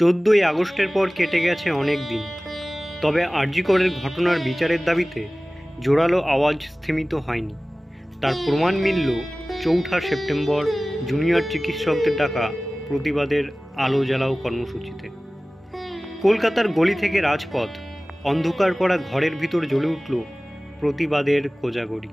14ই আগস্টের পর কেটে গেছে অনেক দিন, তবে আরজি করের ঘটনার বিচারের দাবিতে জোরালো আওয়াজ স্থিমিত হয়নি। তার প্রমাণ মিলল 4 সেপ্টেম্বর জুনিয়র চিকিৎসকদের ডাকা প্রতিবাদের আলো জ্বালাও কর্মসূচিতে। কলকাতার গলি থেকে রাজপথ, অন্ধকার করা ঘরের ভিতর জ্বলে উঠল প্রতিবাদের কোজাগরি।